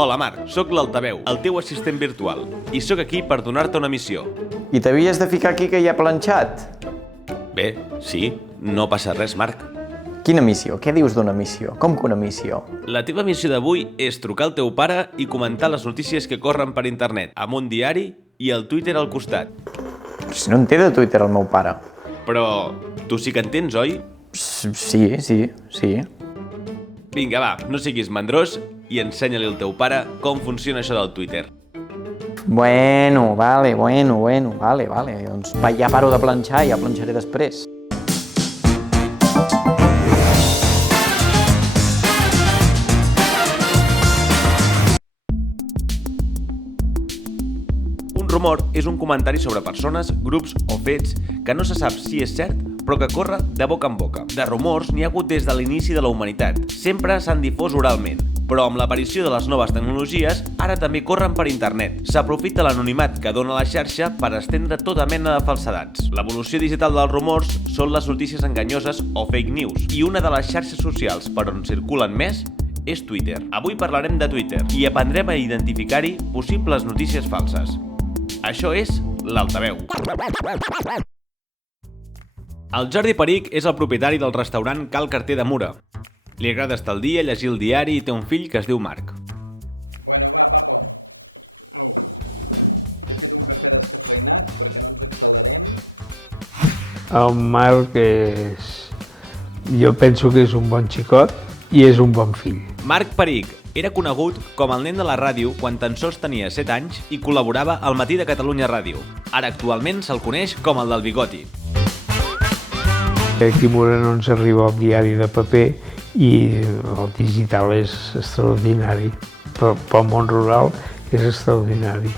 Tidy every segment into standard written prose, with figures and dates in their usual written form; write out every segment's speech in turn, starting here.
Hola Marc, sóc l'Altaveu, el teu assistent virtual, i sóc aquí per donar-te una missió. I t'havies de ficar aquí que hi ha planxat? Bé, sí, no passa res, Marc. Quina missió? Què dius d'una missió? Com que una missió? La teva missió d'avui és trucar al teu pare i comentar les notícies que corren per internet, amb un diari i el Twitter al costat. Però si no en té de Twitter el meu pare. Però tu sí que en tens, oi? Sí. Vinga, va, no siguis mandrós i ensenya-li al teu pare com funciona això del Twitter. Bueno, vale. Doncs va, ja paro de planxar, ja planxaré després. Un rumor és un comentari sobre persones, grups o fets que no se sap si és cert, però que corre de boca en boca. De rumors n'hi ha hagut des de l'inici de la humanitat. Sempre s'han difós oralment, però amb l'aparició de les noves tecnologies, ara també corren per internet. S'aprofita l'anonimat que dona la xarxa per estendre tota mena de falsedats. L'evolució digital dels rumors són les notícies enganyoses o fake news, i una de les xarxes socials per on circulen més és Twitter. Avui parlarem de Twitter i aprendrem a identificar-hi possibles notícies falses. Això és l'Altaveu. El Jordi Perich és el propietari del restaurant Cal Carter de Mura. Li agrada estar al dia, llegir el diari i té un fill que es diu Marc. El Marc jo penso que és un bon xicot i és un bon fill. Marc Perich era conegut com el nen de la ràdio quan tan sols tenia 7 anys i col·laborava al Matí de Catalunya Ràdio. Ara actualment se'l coneix com el del bigoti. Aquí a Mura no ens arriba el diari de paper i el digital és extraordinari. Pel món rural és extraordinari.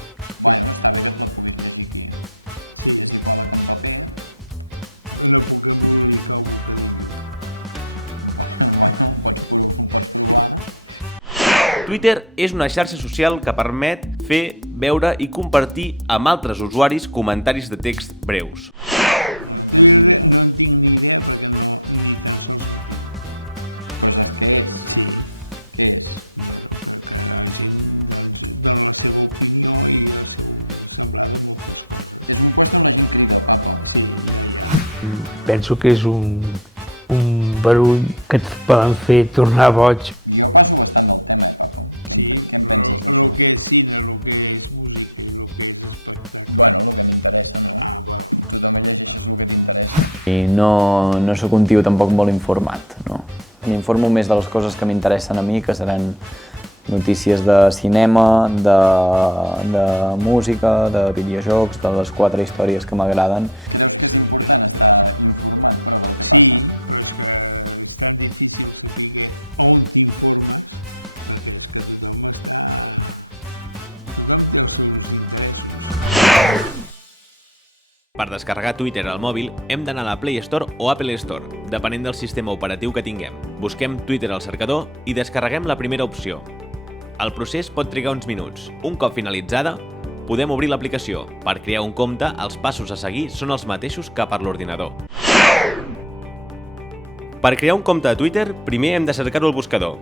Twitter és una xarxa social que permet fer, veure i compartir amb altres usuaris comentaris de text breus. Penso que és un barull que et poden fer tornar boig. I no sóc un tio tampoc molt informat, no? M'informo més de les coses que m'interessen a mi, que seran notícies de cinema, de música, de videojocs, de les 4 històries que m'agraden. Per descarregar Twitter al mòbil hem d'anar a la Play Store o Apple Store, depenent del sistema operatiu que tinguem. Busquem Twitter al cercador i descarreguem la primera opció. El procés pot trigar uns minuts. Un cop finalitzada, podem obrir l'aplicació. Per crear un compte, els passos a seguir són els mateixos que per l'ordinador. Per crear un compte a Twitter, primer hem de cercar-ho al buscador.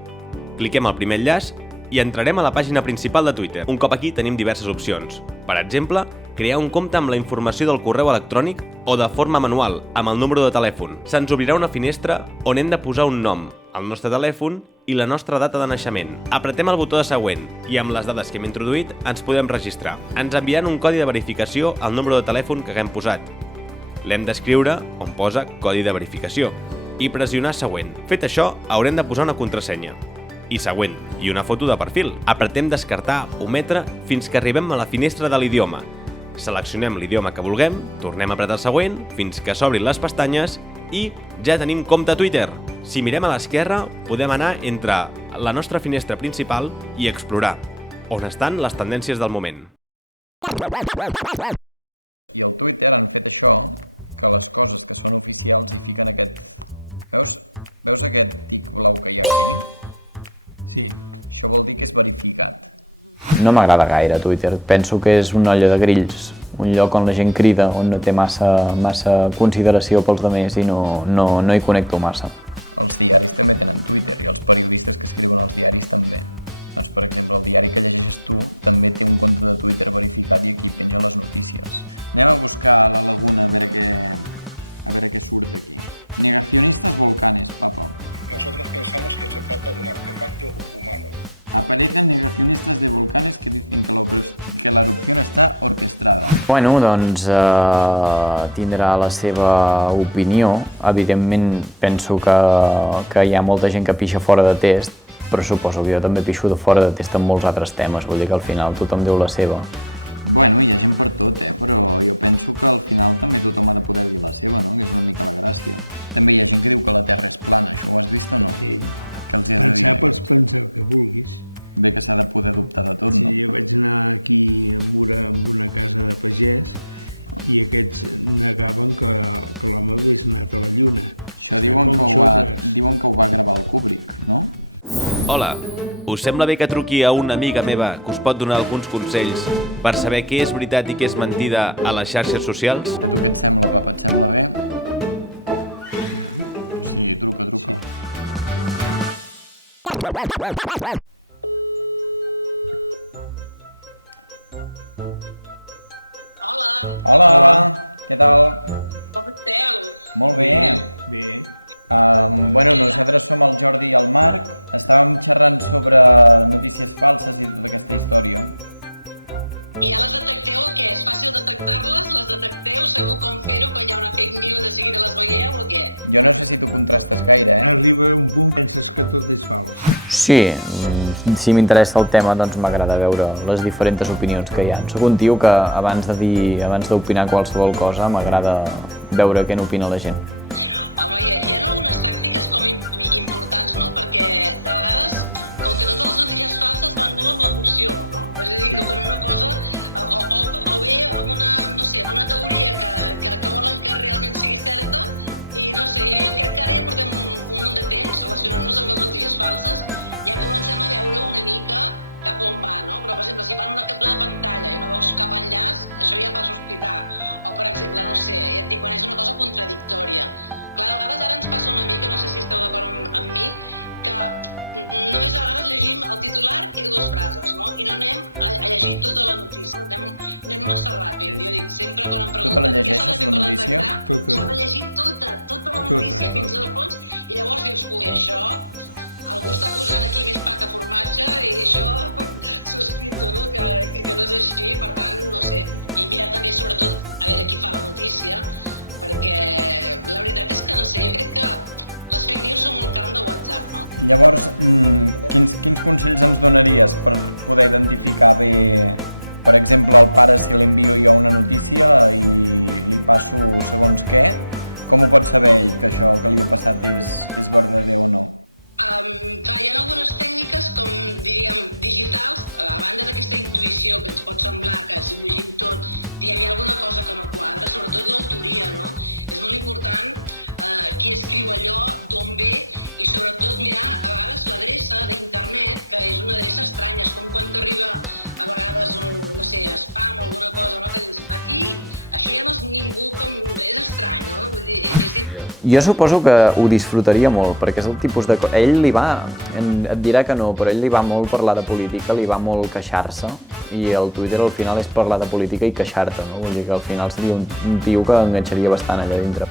Cliquem al primer enllaç i entrarem a la pàgina principal de Twitter. Un cop aquí tenim diverses opcions. Per exemple, crear un compte amb la informació del correu electrònic o de forma manual, amb el número de telèfon. Se'ns obrirà una finestra on hem de posar un nom, el nostre telèfon i la nostra data de naixement. Apretem el botó de següent i amb les dades que hem introduït ens podem registrar. Ens enviaran un codi de verificació al número de telèfon que haguem posat. L'hem d'escriure on posa codi de verificació i pressionar següent. Fet això, haurem de posar una contrasenya. I següent, i una foto de perfil. Apretem descartar, ometre, fins que arribem a la finestra de l'idioma. Seleccionem l'idioma que vulguem, tornem a apretar següent, fins que s'obrin les pestanyes i ja tenim compte a Twitter. Si mirem a l'esquerra, podem anar entre la nostra finestra principal i explorar, on estan les tendències del moment. No m'agrada gaire Twitter, penso que és una olla de grills, un lloc on la gent crida, on no té massa consideració pels altres i no hi connecto massa. Bueno, doncs tindrà la seva opinió. Evidentment penso que hi ha molta gent que pixa fora de test, però suposo que jo també pixo de fora de test en molts altres temes, vull dir que al final tothom diu la seva. Hola, us sembla bé que truqui a una amiga meva que us pot donar alguns consells per saber què és veritat i què és mentida a les xarxes socials? Sí, si m'interessa el tema doncs m'agrada veure les diferents opinions que hi ha. Soc un tio que abans d'opinar qualsevol cosa m'agrada veure què n'opina la gent. Jo suposo que ho disfrutaria molt, perquè és el tipus de... Ell li va, et dirà que no, però ell li va molt parlar de política, li va molt queixar-se, i el Twitter al final és parlar de política i queixar-te, no? Vull dir que al final seria un tio que enganxaria bastant allà dintre.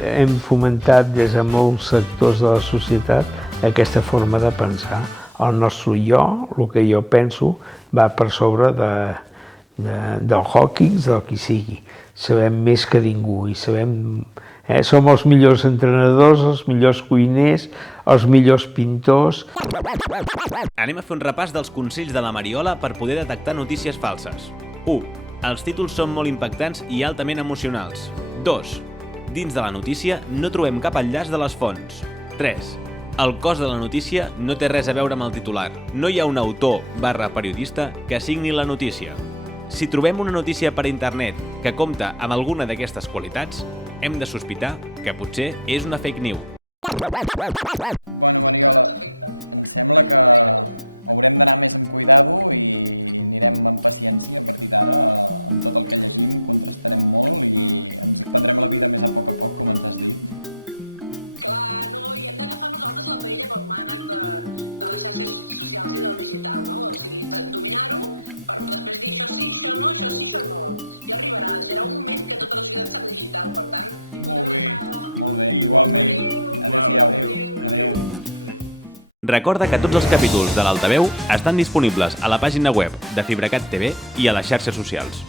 hem fomentat des de molts sectors de la societat aquesta forma de pensar. El nostre jo, el que jo penso, va per sobre del Hawkins, del qui sigui. Sabem més que ningú i sabem... Som els millors entrenadors, els millors cuiners, els millors pintors. Anem a fer un repàs dels consells de la Mariola per poder detectar notícies falses. 1. Els títols són molt impactants i altament emocionals. 2. Dins de la notícia no trobem cap enllaç de les fonts. 3. El cos de la notícia no té res a veure amb el titular. No hi ha un autor/periodista que signi la notícia. Si trobem una notícia per internet que compta amb alguna d'aquestes qualitats, hem de sospitar que potser és una fake news. Recorda que tots els capítols de l'Altaveu estan disponibles a la pàgina web de FibraCat TV i a les xarxes socials.